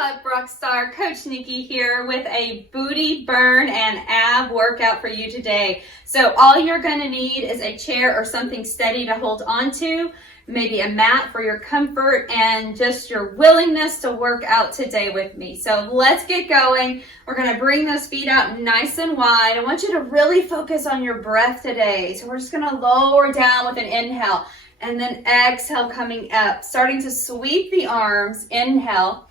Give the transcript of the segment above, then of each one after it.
up, Rockstar? Coach Nikki here with a booty burn and ab workout for you today. So all you're going to need is a chair or something steady to hold onto, maybe a mat for your comfort, and just your willingness to work out today with me. So let's get going. We're going to bring those feet out nice and wide. I want you to really focus on your breath today. So we're just going to lower down with an inhale and then exhale, coming up, starting to sweep the arms. Inhale.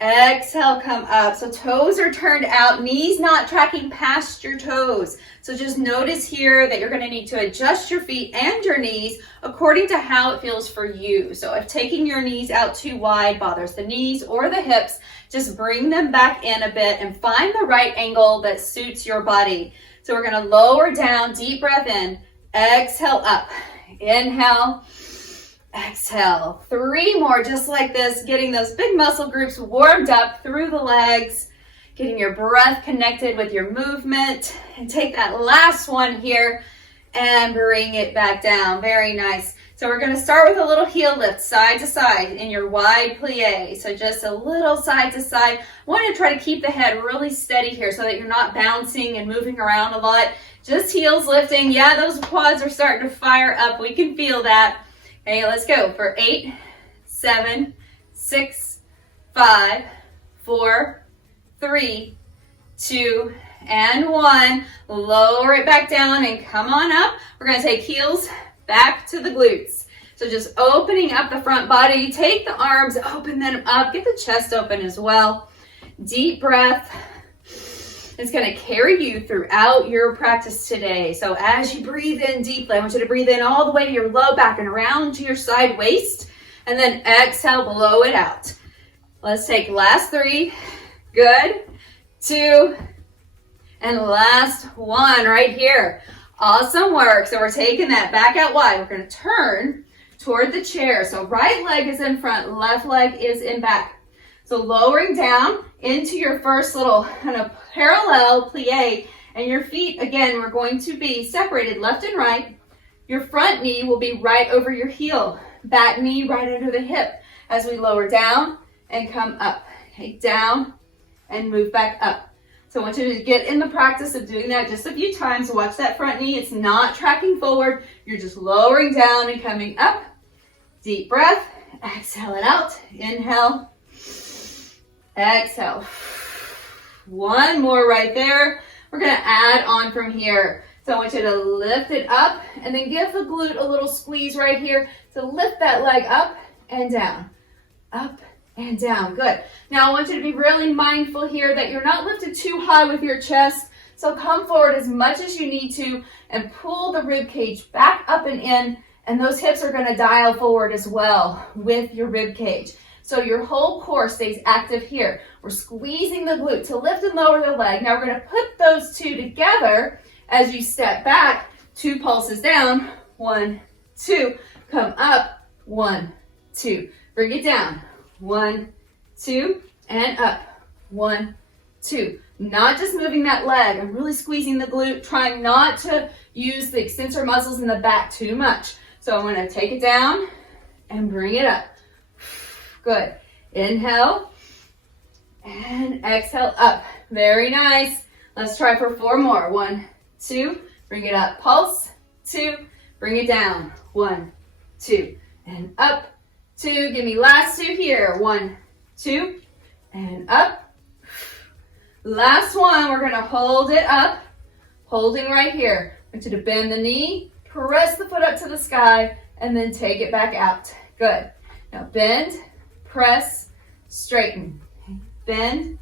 Exhale, come up. So toes are turned out, knees not tracking past your toes. So just notice here that you're going to need to adjust your feet and your knees according to how it feels for you. So if taking your knees out too wide bothers the knees or the hips, just bring them back in a bit and find the right angle that suits your body. So we're going to lower down, deep breath in, exhale up, inhale, exhale. 3 more just like this, getting those big muscle groups warmed up through the legs, getting your breath connected with your movement. And take that last one here and bring it back down. Very nice. So we're going to start with a little heel lift, side to side in your wide plie. So just a little side to side. I want to try to keep the head really steady here so that you're not bouncing and moving around a lot. Just heels lifting. Yeah, those quads are starting to fire up. We can feel that. Okay, let's go for 8, 7, 6, 5, 4, 3, 2, and 1. Lower it back down and come on up. We're going to take heels back to the glutes. So just opening up the front body. Take the arms, open them up. Get the chest open as well. Deep breath. It's going to carry you throughout your practice today. So as you breathe in deeply, I want you to breathe in all the way to your low back and around to your side waist. And then exhale, blow it out. Let's take last 3. Good. 2. And last 1 right here. Awesome work. So we're taking that back out wide. We're going to turn toward the chair. So right leg is in front, left leg is in back. So lowering down into your first little kind of parallel plie, and your feet, again, we're going to be separated left and right. Your front knee will be right over your heel, back knee right under the hip as we lower down and come up. Okay, down and move back up. So I want you to get in the practice of doing that just a few times. Watch that front knee. It's not tracking forward. You're just lowering down and coming up. Deep breath. Exhale it out. Inhale. Exhale. 1 more right there. We're going to add on from here. So I want you to lift it up and then give the glute a little squeeze right here to lift that leg up and down. Up and down. Good. Now I want you to be really mindful here that you're not lifted too high with your chest. So come forward as much as you need to and pull the rib cage back up and in. And those hips are going to dial forward as well with your rib cage. So your whole core stays active here. We're squeezing the glute to lift and lower the leg. Now we're going to put those two together as you step back. 2 pulses down. 1, 2. Come up. 1, 2. Bring it down. 1, 2. And up. 1, 2. Not just moving that leg. I'm really squeezing the glute, trying not to use the extensor muscles in the back too much. So I'm going to take it down and bring it up. Good. Inhale and exhale up. Very nice. Let's try for 4 more. 1, 2. Bring it up. Pulse. 2. Bring it down. 1, 2. And up. 2. Give me last 2 here. 1, 2. And up. Last 1. We're going to hold it up. Holding right here. I want you to bend the knee. Press the foot up to the sky. And then take it back out. Good. Now bend. Press, straighten, bend,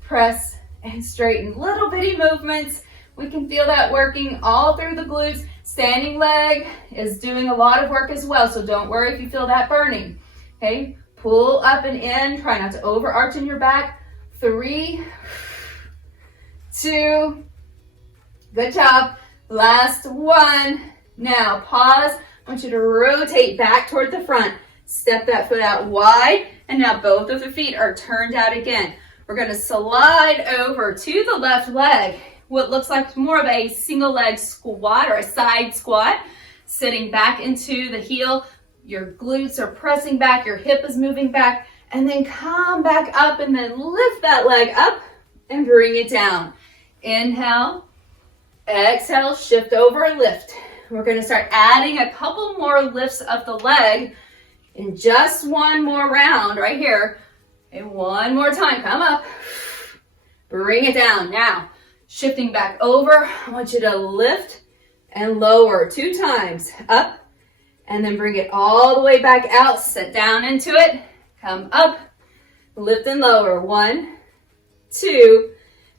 press, and straighten. Little bitty movements. We can feel that working all through the glutes. Standing leg is doing a lot of work as well, so don't worry if you feel that burning. Okay, pull up and in. Try not to overarch in your back. 3, 2, good job. Last 1. Now pause. I want you to rotate back toward the front. Step that foot out wide, and now both of the feet are turned out again. We're going to slide over to the left leg, what looks like more of a single leg squat or a side squat, sitting back into the heel. Your glutes are pressing back, your hip is moving back, and then come back up and then lift that leg up and bring it down. Inhale, exhale, shift over, lift. We're going to start adding a couple more lifts of the leg in just one more round right here. And one more time, come up, bring it down. Now, shifting back over, I want you to lift and lower 2 times, up, and then bring it all the way back out, sit down into it, come up, lift and lower, 1, 2,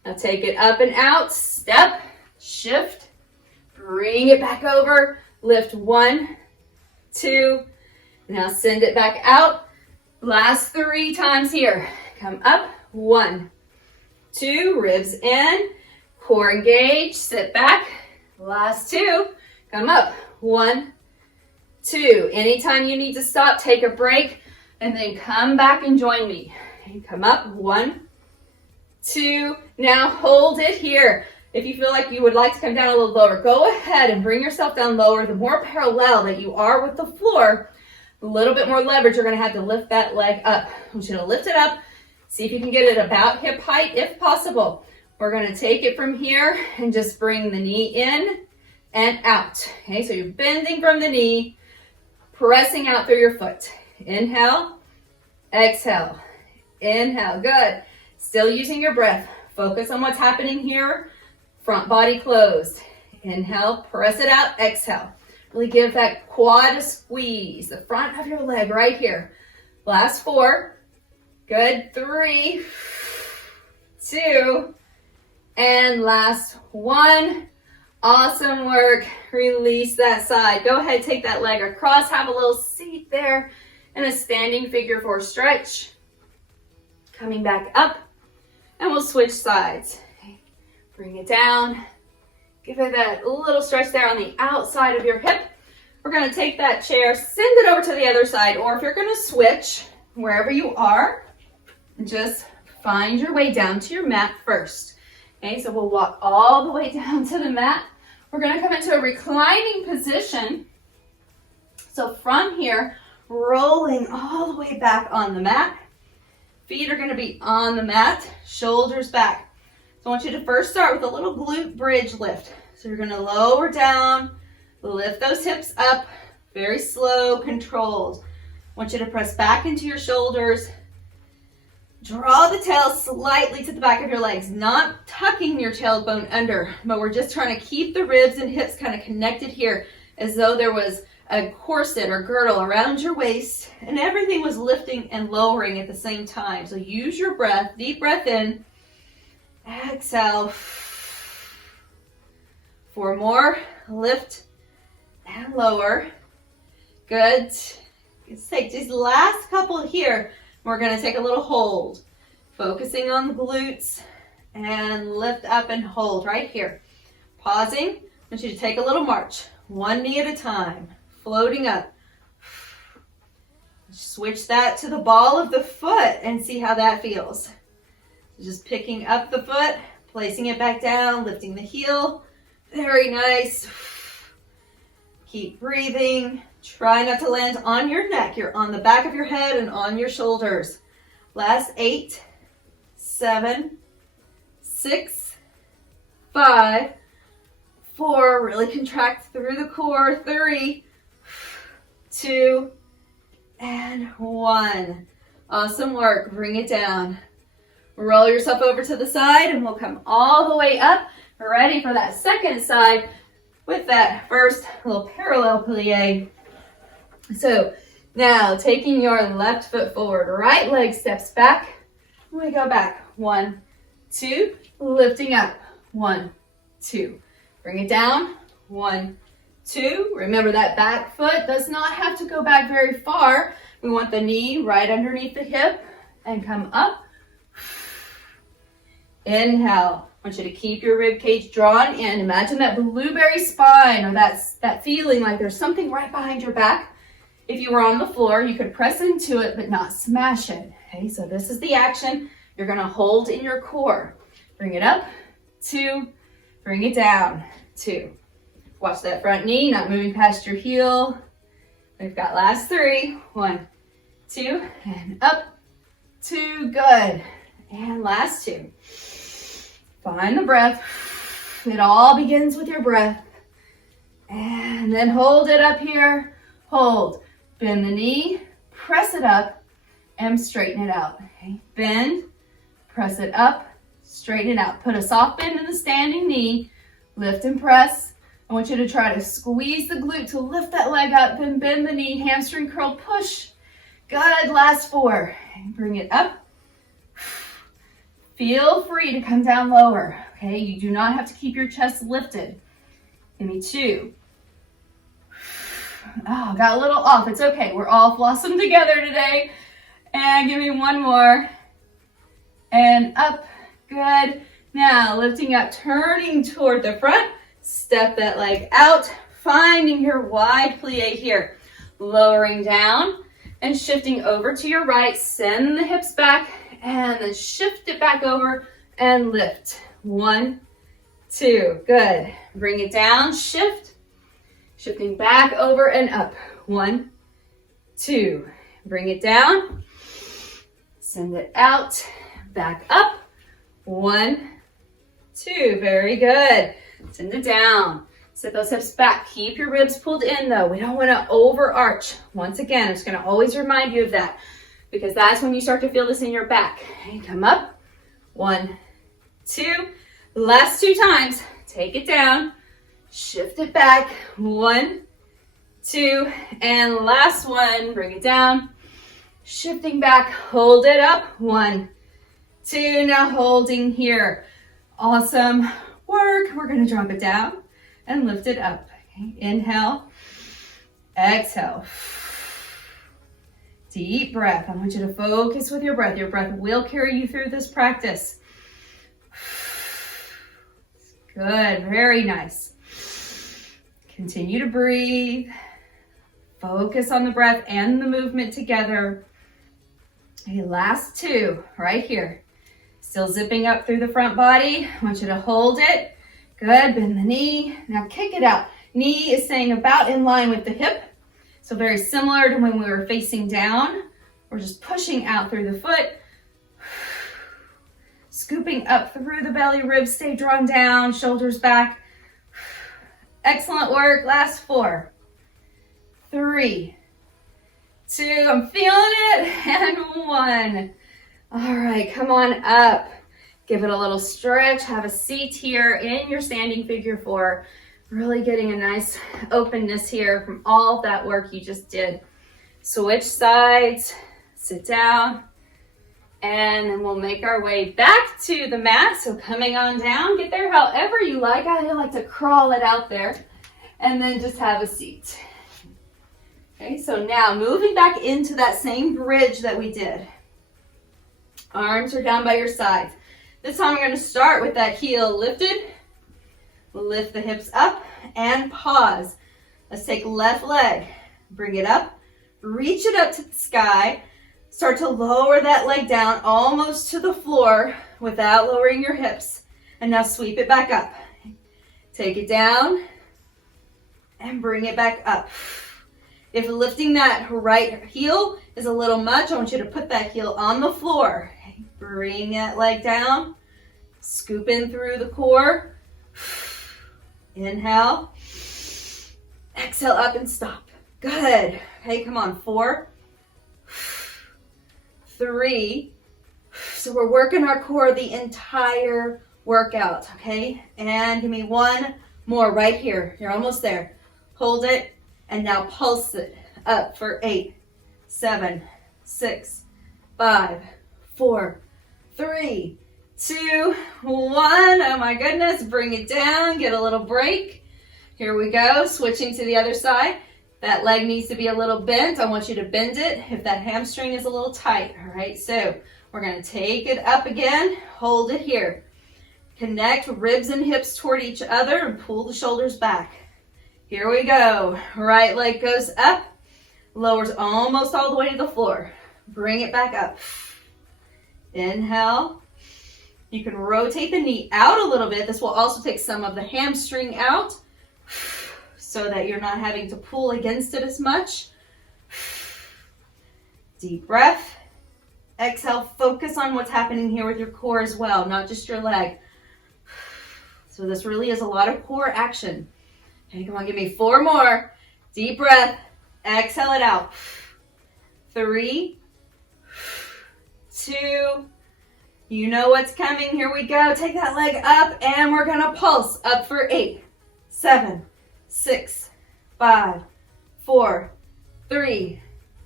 now take it up and out, step, shift, bring it back over, lift 1, 2, now send it back out, last 3 times here, come up, 1, 2, ribs in, core engaged, sit back, last 2, come up, 1, 2. Anytime you need to stop, take a break, and then come back and join me. And come up, 1, 2. Now hold it here. If you feel like you would like to come down a little lower, go ahead and bring yourself down lower. The more parallel that you are with the floor, a little bit more leverage, you're going to have to lift that leg up. I want you to lift it up. See if you can get it about hip height if possible. We're going to take it from here and just bring the knee in and out. Okay, so you're bending from the knee, pressing out through your foot. Inhale, exhale, inhale. Good. Still using your breath. Focus on what's happening here. Front body closed. Inhale, press it out, exhale. Really give that quad a squeeze, the front of your leg right here. Last 4. Good. 3, 2, and last 1. Awesome work. Release that side. Go ahead, take that leg across, have a little seat there, and a standing figure 4 stretch. Coming back up, and we'll switch sides. Okay. Bring it down. Give it that little stretch there on the outside of your hip. We're going to take that chair, send it over to the other side, or if you're going to switch, wherever you are, just find your way down to your mat first. Okay, so we'll walk all the way down to the mat. We're going to come into a reclining position. So from here, rolling all the way back on the mat. Feet are going to be on the mat, shoulders back. So I want you to first start with a little glute bridge lift. So you're going to lower down, lift those hips up, very slow, controlled. I want you to press back into your shoulders. Draw the tail slightly to the back of your legs, not tucking your tailbone under, but we're just trying to keep the ribs and hips kind of connected here as though there was a corset or girdle around your waist and everything was lifting and lowering at the same time. So use your breath, deep breath in, exhale. 4 more, lift and lower. Good. Let's take these last couple here. We're going to take a little hold, focusing on the glutes, and lift up and hold right here. Pausing, I want you to take a little march, 1 knee at a time, floating up. Switch that to the ball of the foot and see how that feels. Just picking up the foot, placing it back down, lifting the heel. Very nice. Keep breathing. Try not to land on your neck. You're on the back of your head and on your shoulders. Last 8, 7, 6, 5, 4. Really contract through the core. 3, 2, and 1. Awesome work. Bring it down. Roll yourself over to the side and we'll come all the way up. Ready for that second side with that first little parallel plie. So now taking your left foot forward, right leg steps back. We go back. 1, 2, lifting up. 1, 2. Bring it down. 1, 2. Remember that back foot does not have to go back very far. We want the knee right underneath the hip and come up. Inhale. I want you to keep your rib cage drawn in. Imagine that blueberry spine or that feeling like there's something right behind your back. If you were on the floor, you could press into it but not smash it. Okay, so this is the action. You're going to hold in your core. Bring it up. 2. Bring it down. 2. Watch that front knee, not moving past your heel. We've got last 3. 1, 2, and up. 2, good. And last 2. Find the breath. It all begins with your breath. And then hold it up here. Hold. Bend the knee, press it up, and straighten it out. Okay. Bend, press it up, straighten it out. Put a soft bend in the standing knee. Lift and press. I want you to try to squeeze the glute to lift that leg up, then bend the knee, hamstring curl, push. Good, last 4. Bring it up. Feel free to come down lower, okay? You do not have to keep your chest lifted. Give me 2. Oh, got a little off. It's okay. We're all blossomed together today. And give me 1 more. And up. Good. Now, lifting up, turning toward the front. Step that leg out, finding your wide plie here. Lowering down and shifting over to your right. Send the hips back and then shift it back over and lift. 1, 2, good. Bring it down, shift, shifting back over and up. 1, 2, bring it down, send it out, back up. 1, 2, very good. Send it down. Set those hips back. Keep your ribs pulled in though. We don't want to overarch. Once again, I'm just going to always remind you of that because that's when you start to feel this in your back. Okay, come up. 1, 2. Last 2 times. Take it down. Shift it back. 1, 2. And last 1. Bring it down. Shifting back. Hold it up. 1, 2. Now holding here. Awesome work. We're going to drop it down and lift it up. Okay. Inhale, exhale. Deep breath. I want you to focus with your breath. Your breath will carry you through this practice. Good, very nice. Continue to breathe. Focus on the breath and the movement together. Okay, last 2, right here. Still zipping up through the front body. I want you to hold it. Good, bend the knee. Now kick it out. Knee is staying about in line with the hip. So very similar to when we were facing down. We're just pushing out through the foot. Scooping up through the belly, ribs stay drawn down, shoulders back. Excellent work. Last 4, 3, 2, I'm feeling it, and 1. All right, come on up. Give it a little stretch. Have a seat here in your standing figure 4. Really getting a nice openness here from all that work you just did. Switch sides, sit down, and then we'll make our way back to the mat. So coming on down, get there however you like. I like to crawl it out there and then just have a seat. Okay, so now moving back into that same bridge that we did. Arms are down by your sides. This time we're going to start with that heel lifted. Lift the hips up and pause. Let's take left leg, bring it up, reach it up to the sky. Start to lower that leg down almost to the floor without lowering your hips. And now sweep it back up. Take it down and bring it back up. If lifting that right heel is a little much, I want you to put that heel on the floor. Bring that leg down. Scoop in through the core. Inhale. Exhale up and stop. Good. Okay, come on. 4, 3. So we're working our core the entire workout, okay? And give me 1 more right here. You're almost there. Hold it and now pulse it up for 8, 7, 6, 5, 4, 3, 2, 1. Oh my goodness, bring it down, get a little break. Here we go, switching to the other side. That leg needs to be a little bent. I want you to bend it if that hamstring is a little tight, all right? So we're gonna take it up again, hold it here. Connect ribs and hips toward each other and pull the shoulders back. Here we go, right leg goes up, lowers almost all the way to the floor. Bring it back up. Inhale. You can rotate the knee out a little bit. This will also take some of the hamstring out so that you're not having to pull against it as much. Deep breath. Exhale, focus on what's happening here with your core as well, not just your leg. So this really is a lot of core action. Okay, come on, give me 4 more. Deep breath. Exhale it out. 3, 2, you know what's coming. Here we go. Take that leg up and we're going to pulse up for 8, 7, 6, 5, 4, 3,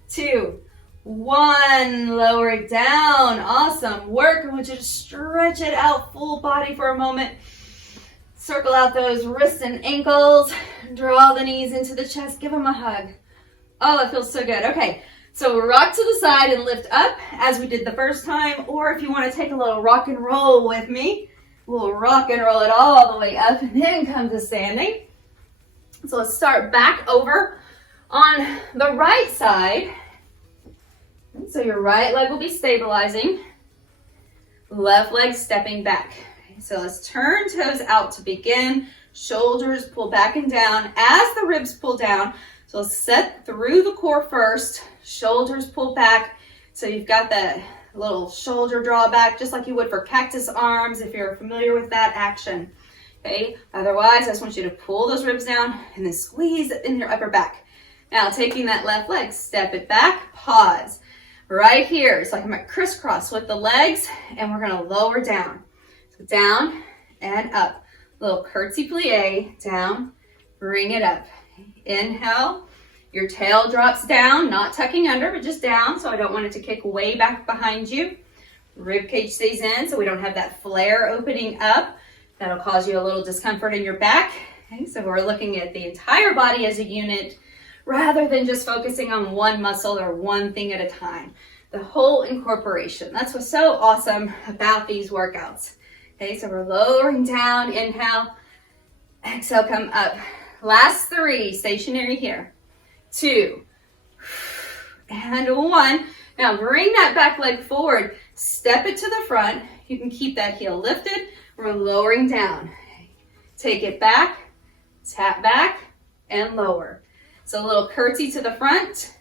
2, 1. Lower it down. Awesome work. I want you to stretch it out full body for a moment. Circle out those wrists and ankles. Draw the knees into the chest. Give them a hug. Oh, that feels so good. Okay, so rock to the side and lift up as we did the first time. Or if you want to take a little rock and roll with me, we'll rock and roll it all the way up and then come to standing. So let's start back over on the right side. So your right leg will be stabilizing. Left leg stepping back. So let's turn toes out to begin. Shoulders pull back and down as the ribs pull down. So let's set through the core first. Shoulders pull back. So you've got that little shoulder draw back, just like you would for cactus arms, if you're familiar with that action. Okay, otherwise, I just want you to pull those ribs down and then squeeze in your upper back. Now, taking that left leg, step it back, pause. Right here, it's like I'm at crisscross with the legs, and we're gonna lower down. So down and up. Little curtsy plie, down, bring it up. Inhale, your tail drops down, not tucking under, but just down, so I don't want it to kick way back behind you. Rib cage stays in, so we don't have that flare opening up. That'll cause you a little discomfort in your back. Okay, so we're looking at the entire body as a unit, rather than just focusing on one muscle or one thing at a time. The whole incorporation. That's what's so awesome about these workouts. Okay, so we're lowering down, inhale, exhale, come up. Last 3, stationary here. 2, and 1. Now bring that back leg forward, step it to the front. You can keep that heel lifted. We're lowering down. Take it back, tap back, and lower. So a little curtsy to the front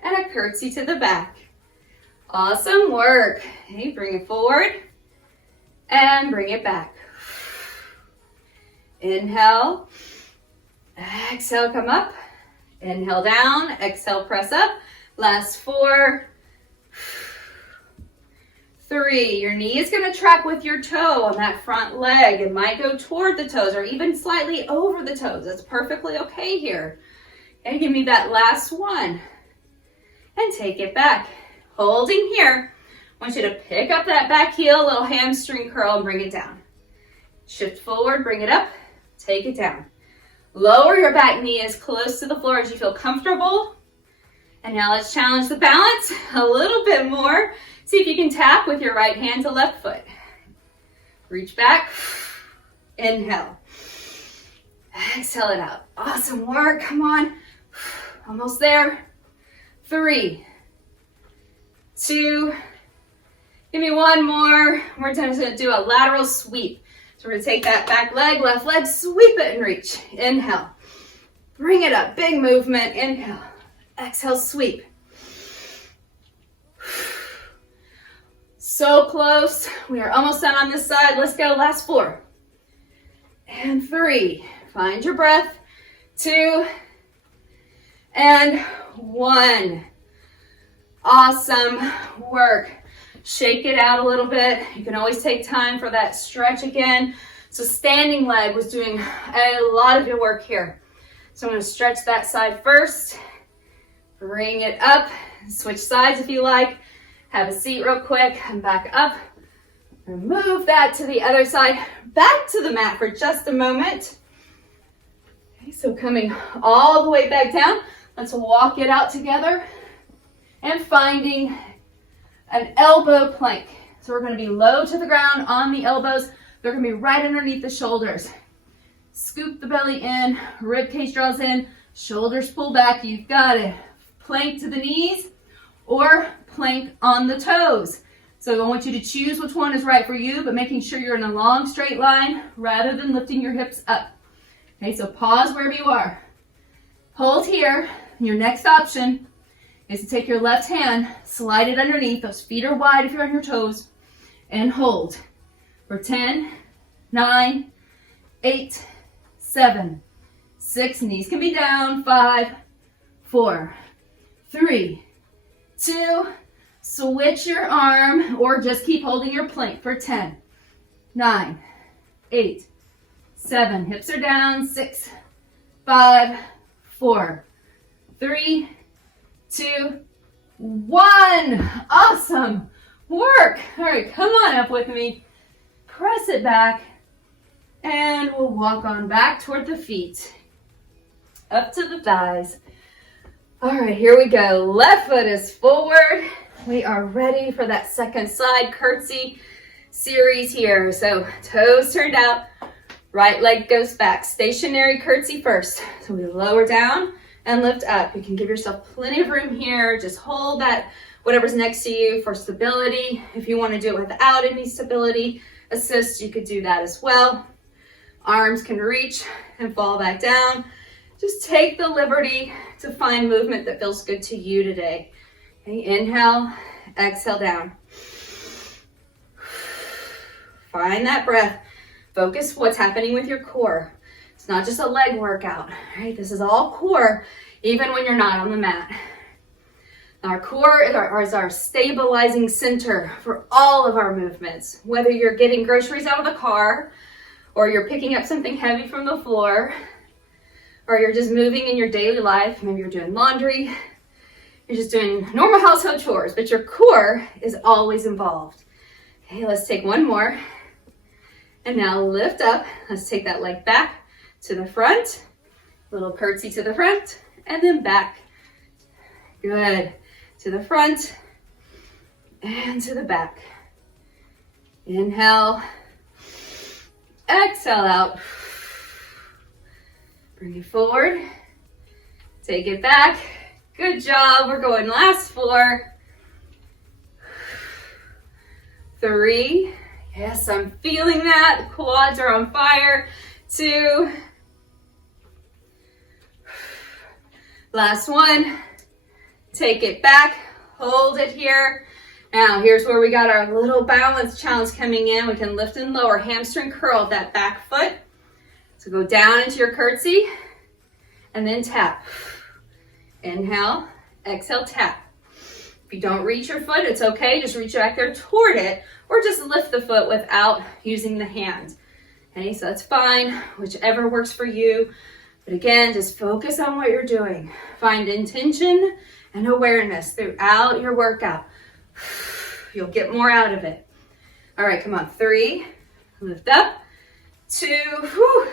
and a curtsy to the back. Awesome work. Okay, bring it forward and bring it back. Inhale, exhale, come up. Inhale down, exhale, press up. Last 4, 3. Your knee is going to track with your toe on that front leg. It might go toward the toes or even slightly over the toes. That's perfectly okay here. And give me that last 1. And take it back. Holding here. I want you to pick up that back heel, little hamstring curl, and bring it down. Shift forward, bring it up, take it down. Lower your back knee as close to the floor as you feel comfortable. And now let's challenge the balance a little bit more. See if you can tap with your right hand to left foot. Reach back, inhale. Exhale it out. Awesome work, come on. Almost there. 3, 2, give me 1 more. We're just gonna do a lateral sweep. So we're gonna take that back leg, left leg, sweep it and reach. Inhale, bring it up, big movement. Inhale, exhale, sweep. So close. We are almost done on this side. Let's go, last 4. And 3, find your breath. 2, and 1. Awesome work. Shake it out a little bit. You can always take time for that stretch again. So standing leg was doing a lot of your work here. So I'm going to stretch that side first. Bring it up. Switch sides if you like. Have a seat real quick. Come back up. And move that to the other side. Back to the mat for just a moment. Okay, so coming all the way back down. Let's walk it out together. And finding an elbow plank. So we're going to be low to the ground on the elbows. They're going to be right underneath the shoulders. Scoop the belly in, rib cage draws in, shoulders pull back. You've got it. Plank to the knees or plank on the toes. So I want you to choose which one is right for you, but making sure you're in a long straight line rather than lifting your hips up. Okay, so pause wherever you are. Hold here. Your next option is to take your left hand, slide it underneath. Those feet are wide if you're on your toes, and hold for 10, 9, 8, 7, 6. Knees can be down. 5, 4, 3, 2. Switch your arm or just keep holding your plank for 10, 9, 8, 7. Hips are down. 6, 5, 4, 3, 2, 1. Awesome work. All right, come on up with me. Press it back, and we'll walk on back toward the feet, up to the thighs. All right, here we go. Left foot is forward. We are ready for that second side curtsy series here. So toes turned out, right leg goes back. Stationary curtsy first. So we lower down and lift up. You can give yourself plenty of room here. Just hold that, whatever's next to you, for stability. If you want to do it without any stability assist, you could do that as well. Arms can reach and fall back down. Just take the liberty to find movement that feels good to you today. Okay, inhale, exhale down. Find that breath. Focus what's happening with your core. It's not just a leg workout, right? This is all core, even when you're not on the mat. Our core is our stabilizing center for all of our movements. Whether you're getting groceries out of the car, or you're picking up something heavy from the floor, or you're just moving in your daily life. Maybe you're doing laundry, you're just doing normal household chores, but your core is always involved. Okay, let's take one more. And now lift up. Let's take that leg back to the front. Little curtsy to the front, and then back. Good. To the front and to the back. Inhale. Exhale out. Bring it forward. Take it back. Good job. We're going last 4. 3. Yes, I'm feeling that. The quads are on fire. 2. Last 1. Take it back. Hold it here. Now, here's where we got our little balance challenge coming in. We can lift and lower, hamstring curl that back foot. So go down into your curtsy and then tap. Inhale, exhale, tap. If you don't reach your foot, it's okay. Just reach back there toward it, or just lift the foot without using the hand. Okay, so that's fine, whichever works for you. But again, just focus on what you're doing. Find intention and awareness throughout your workout. You'll get more out of it. All right, come on. 3, lift up. 2, whew,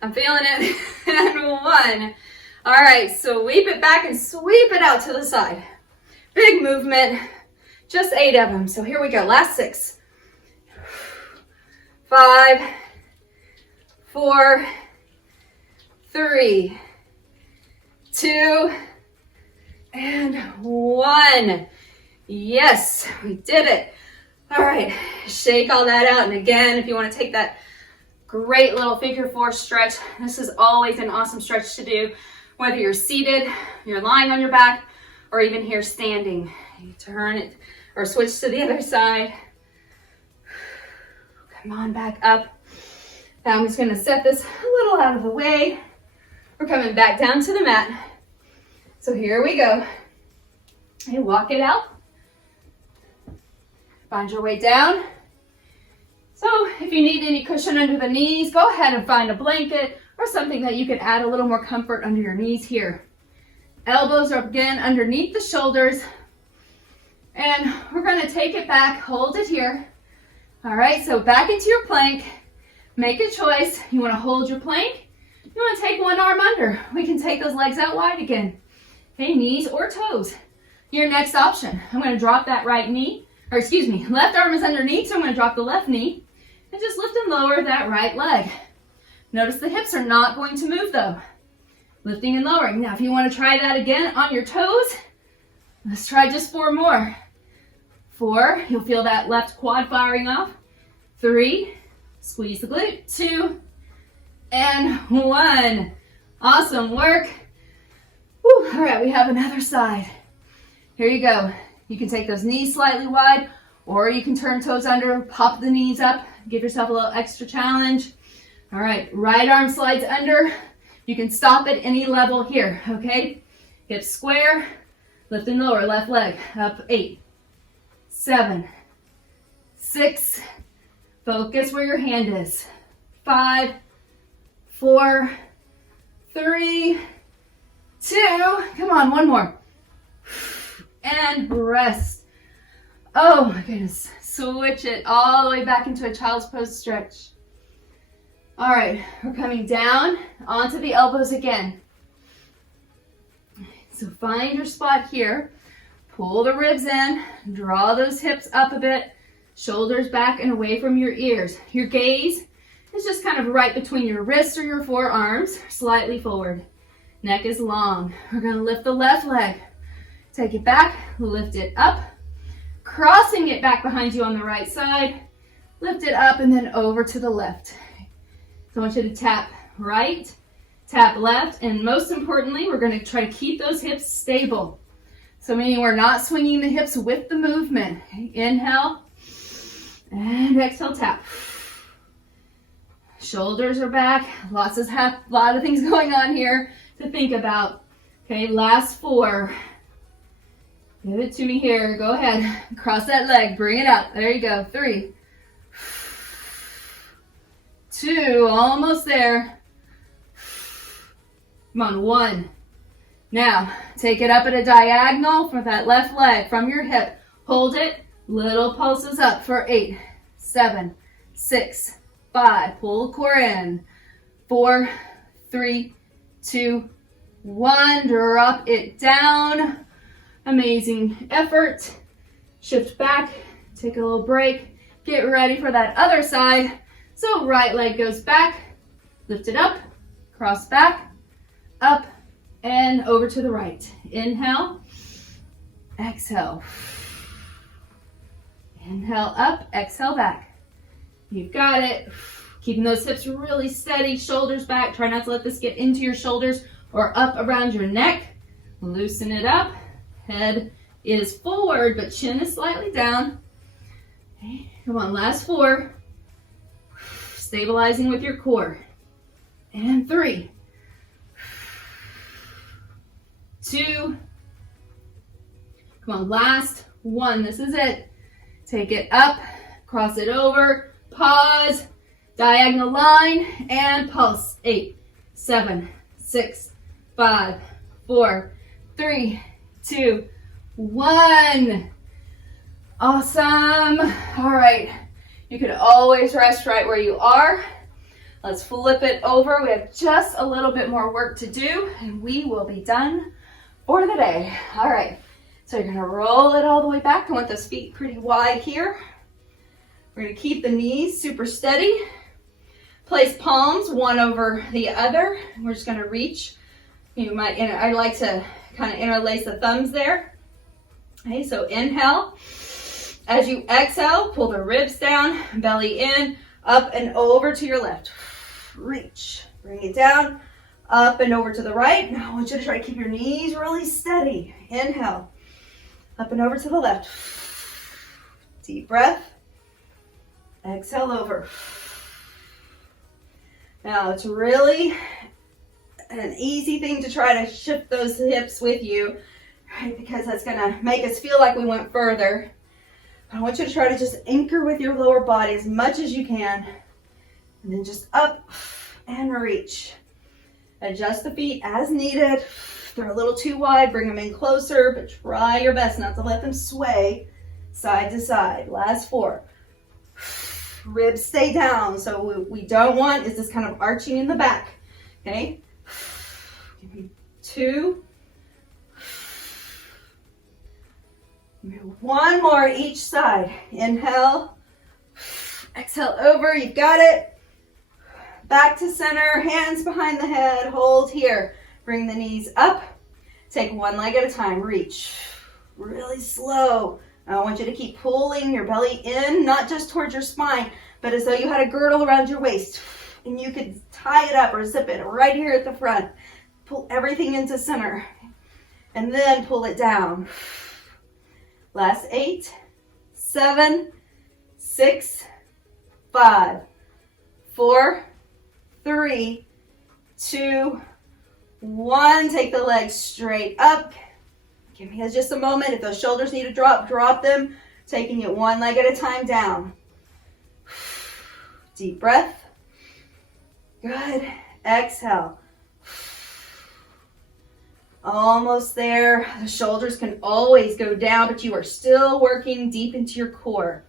I'm feeling it. And 1. All right, so sweep it back and sweep it out to the side. Big movement, just 8 of them. So here we go, last 6. 5, 4, 3, 2, and 1. Yes, we did it. All right, shake all that out. And again, if you want to take that great little figure 4 stretch, this is always an awesome stretch to do, whether you're seated, you're lying on your back, or even here standing. You turn it or switch to the other side. Come on back up. Now I'm just going to set this a little out of the way. We're coming back down to the mat. So here we go. And walk it out. Find your way down. So if you need any cushion under the knees, go ahead and find a blanket or something that you can add a little more comfort under your knees here. Elbows are again underneath the shoulders. And we're going to take it back, hold it here. All right, so back into your plank. Make a choice. You want to hold your plank? You want to take one arm under. We can take those legs out wide again. Okay, knees or toes. Your next option. I'm going to drop that right knee, or excuse me, left arm is underneath, so I'm going to drop the left knee and just lift and lower that right leg. Notice the hips are not going to move though. Lifting and lowering. Now, if you want to try that again on your toes, let's try just 4 more. 4, you'll feel that left quad firing off. 3, squeeze the glute. 2, and 1. Awesome work. Whew. All right, we have another side. Here you go. You can take those knees slightly wide, or you can turn toes under, pop the knees up, give yourself a little extra challenge. All right, right arm slides under. You can stop at any level here, okay? Hips square, lift and lower, left leg, up 8, 7, 6, focus where your hand is, 5, 4, 3, 2, come on, one more, and rest. Oh my goodness, switch it all the way back into a child's pose stretch. All right, we're coming down onto the elbows again. So find your spot here, pull the ribs in, draw those hips up a bit, shoulders back and away from your ears. Your gaze is just kind of right between your wrists or your forearms, slightly forward. Neck is long. We're going to lift the left leg. Take it back, lift it up, crossing it back behind you on the right side. Lift it up and then over to the left. So I want you to tap right, tap left, and most importantly, we're going to try to keep those hips stable. So meaning we're not swinging the hips with the movement. Okay, inhale, and exhale, tap. Shoulders are back. Lot of things going on here to think about. Okay, last 4. Give it to me here. Go ahead. Cross that leg. Bring it up. There you go. 3, 2, almost there. Come on, 1. Now, take it up at a diagonal for that left leg from your hip. Hold it. Little pulses up for 8, 7, 6, 5. Pull the core in. 4, 3, 2, 1. Drop it down. Amazing effort. Shift back. Take a little break. Get ready for that other side. So right leg goes back. Lift it up. Cross back. Up. And over to the right. Inhale. Exhale. Inhale up. Exhale back. You've got it. Keeping those hips really steady. Shoulders back. Try not to let this get into your shoulders or up around your neck. Loosen it up. Head is forward, but chin is slightly down. Okay. Come on, last 4. Stabilizing with your core. And 3, 2, come on, last 1. This is it. Take it up, cross it over, pause, diagonal line, and pulse. 8, 7, 6, 5, 4, 3, 2, 1. Awesome. All right. You can always rest right where you are. Let's flip it over. We have just a little bit more work to do, and we will be done for the day. All right. So you're going to roll it all the way back. I want those feet pretty wide here. We're going to keep the knees super steady. Place palms one over the other. We're just going to reach. I like to kind of interlace the thumbs there. Okay, so inhale. As you exhale, pull the ribs down, belly in, up and over to your left. Reach. Bring it down, up and over to the right. Now I want you to try to keep your knees really steady. Inhale. Up and over to the left. Deep breath. Exhale over. Now it's really an easy thing to try to shift those hips with you, right? Because that's gonna make us feel like we went further. I want you to try to just anchor with your lower body as much as you can. And then just up and reach. Adjust the feet as needed. If they're a little too wide, bring them in closer, but try your best not to let them sway side to side. Last 4. Ribs stay down. So what we don't want is this kind of arching in the back. Okay? Give me 2. 1 more each side. Inhale. Exhale over. You've got it. Back to center. Hands behind the head. Hold here. Bring the knees up. Take one leg at a time. Reach. Really slow. I want you to keep pulling your belly in, not just towards your spine, but as though you had a girdle around your waist. And you could tie it up or zip it right here at the front. Pull everything into center. And then pull it down. Last 8, 7, 6, 5, 4, 3, 2, 1. Take the legs straight up. Give me just a moment. If those shoulders need to drop, drop them. Taking it one leg at a time down. Deep breath. Good. Exhale. Almost there. The shoulders can always go down, but you are still working deep into your core.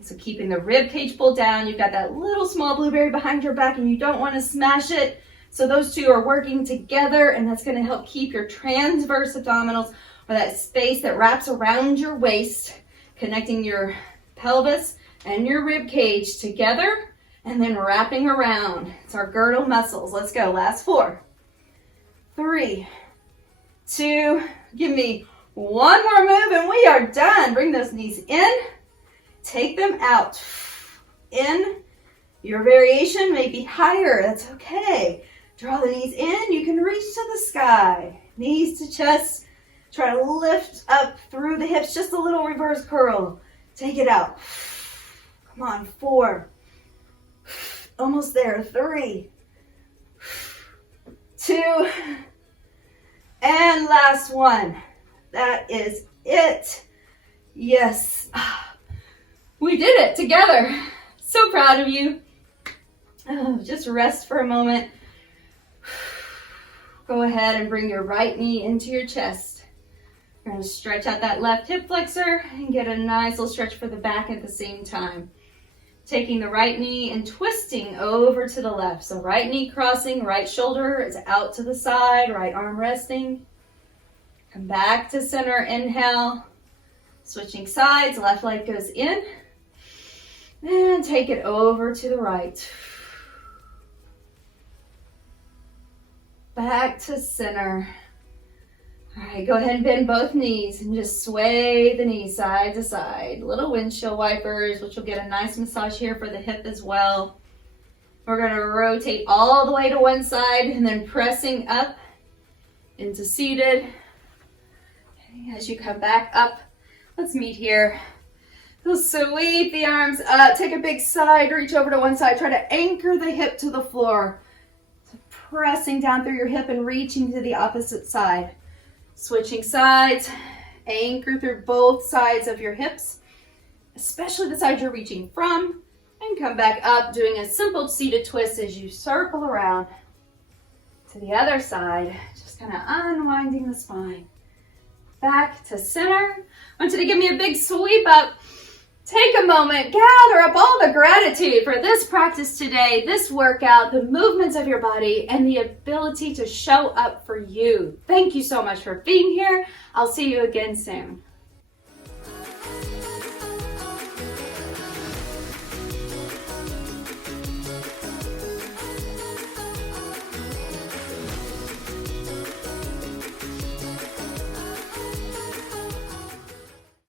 So keeping the rib cage pulled down. You've got that little small blueberry behind your back and you don't want to smash it. So those two are working together, and that's going to help keep your transverse abdominals, or that space that wraps around your waist, connecting your pelvis and your rib cage together and then wrapping around. It's our girdle muscles. Let's go. Last 4, 3, 2, give me one more move and we are done. Bring those knees in, take them out. In. Your variation may be higher. That's okay. Draw the knees in. You can reach to the sky. Knees to chest. Try to lift up through the hips. Just a little reverse curl. Take it out. Come on. 4. Almost there. 3, 2, and last one. That is it. Yes. We did it together. So proud of you. Oh, just rest for a moment. Go ahead and bring your right knee into your chest. You're going to stretch out that left hip flexor and get a nice little stretch for the back at the same time. Taking the right knee and twisting over to the left. So right knee crossing, right shoulder is out to the side, right arm resting. Come back to center, inhale. Switching sides, left leg goes in. And take it over to the right. Back to center. All right, go ahead and bend both knees and just sway the knees side to side. Little windshield wipers, which will get a nice massage here for the hip as well. We're going to rotate all the way to one side and then pressing up into seated. As you come back up, let's meet here. Sweep the arms up. Take a big side reach over to one side. Try to anchor the hip to the floor. So pressing down through your hip and reaching to the opposite side. Switching sides. Anchor through both sides of your hips, especially the side you're reaching from. And come back up, doing a simple seated twist as you circle around to the other side. Just kind of unwinding the spine. Back to center. I want you to give me a big sweep up. Take a moment, gather up all the gratitude for this practice today, this workout, the movements of your body, and the ability to show up for you. Thank you so much for being here. I'll see you again soon.